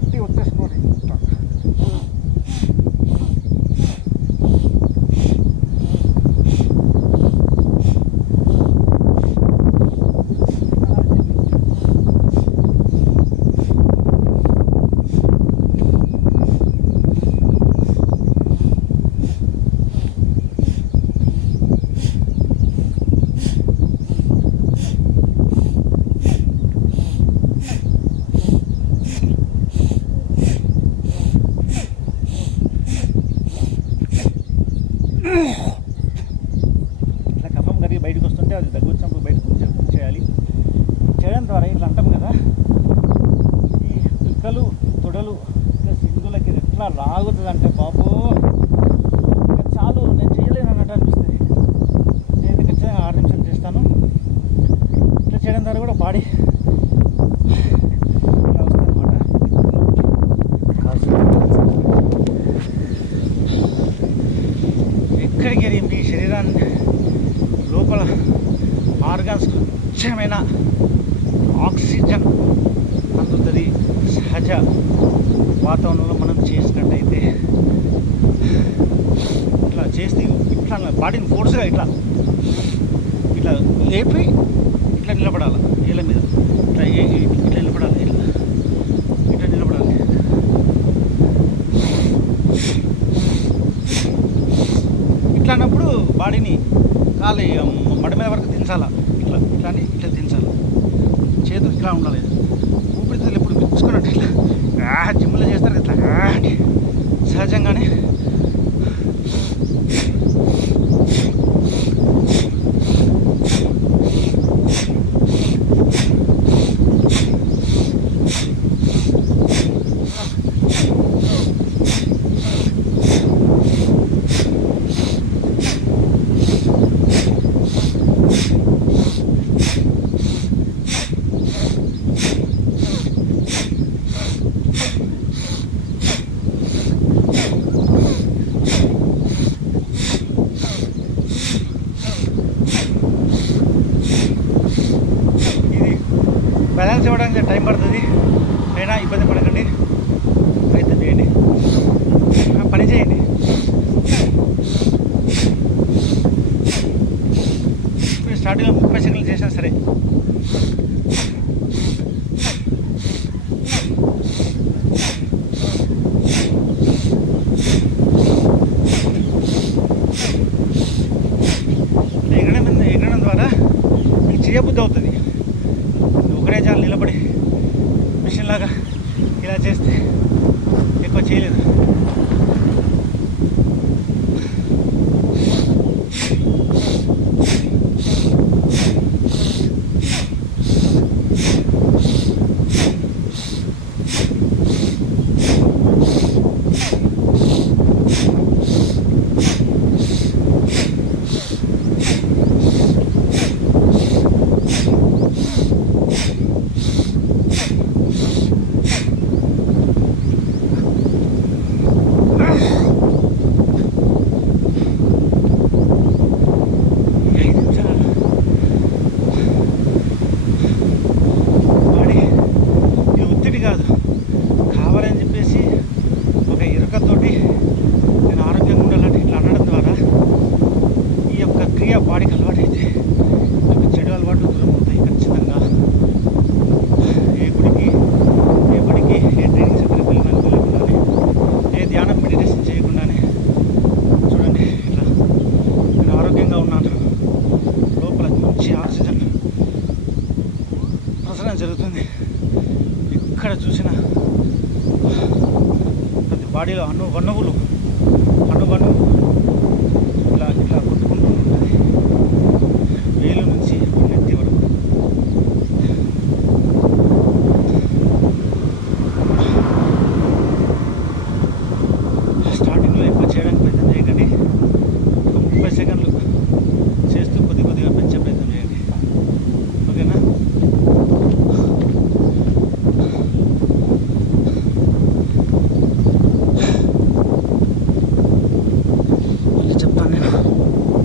గట్టి వచ్చేసుకోండి. ఇట్లా కఫం కరిగి బయటకు వస్తుంటే అది దగ్గు వచ్చినప్పుడు బయటకు చేయాలి. చేయడం ద్వారా ఇట్లా అంటాం కదా, ఈ పిక్కలు తొడలు ఇంకా సింగులకి ఎట్లా రాగుతుంది అంటే బాబు ఇంకా చాలు, నేను చేయలేను అన్నట్టు అనిపిస్తుంది. నేను ఖచ్చితంగా 6 నిమిషాలు చేస్తాను. ఇట్లా చేయడం ద్వారా కూడా బాడీ ఇలా వస్తుంది అనమాట. ఎక్కడికి వెళ్ళి మీ శరీరాన్ని లోపల ఆర్గాన్స్ స్వచ్ఛమైన ఆక్సిజన్ అందుతుంది. సహజ వాతావరణంలో మనం చేసినట్టయితే ఇట్లా చేస్తే ఇట్లా బాడీని ఫోర్స్గా ఇట్లా ఇట్లా లేపి ఇట్లా నిలబడాలి. ఏళ్ళ మీద ఇట్లా ఇట్లా నిలబడాలి. ఇట్లా నిలబడాలి. ఇట్లా అన్నప్పుడు బాడీని కాలు మడి మీద వరకు దించాలా. ఇట్లా ఇట్లా అని ఇట్లా దించాలి. చేతులు ఇట్లా ఉండాలి. ఊపిరితిత్తులు ఎప్పుడు పిచ్చుకున్నట్టు ఇట్లా జిమ్లో చేస్తారు ఇట్లా అని సహజంగానే బ్యాలెన్స్ ఇవ్వడానికి టైం పడుతుంది. అయినా ఇబ్బంది పడకండి, ప్రయత్నం చేయండి, పని చేయండి. ఇప్పుడు స్టార్టింగ్లో 30 సెకండ్లు చేసినా సరే ఎగరడం ద్వారా మీకు చేయబుద్ధి అవుతుంది. ఒకటే చాలు నిలబడి మిషన్ లాగా ఇలా చేస్తే ఎక్కువ చేయలేదు. కాదు, కావాలని చెప్పేసి ఒక ఇరుకతోటి నేను ఆరోగ్యంగా ఉండాలంటే ఇట్లా అనడం ద్వారా ఈ యొక్క క్రియ బాడీకి అలవాటు అయితే చెడు అలవాటు దూరం అవుతాయి ఖచ్చితంగా. ఏ గుడికి ఏ ట్రైనింగ్ సెంటర్కి వెళ్ళకుండానే, ఏ ధ్యానం మెడిటేషన్ చేయకుండానే చూడండి ఇట్లా నేను ఆరోగ్యంగా ఉన్నాను. లోపల మంచి ఆక్సిజన్ ప్రసరణ జరుగుతుంది. ఎక్కడ చూసినా ప్రతి బాడీలో వనరులు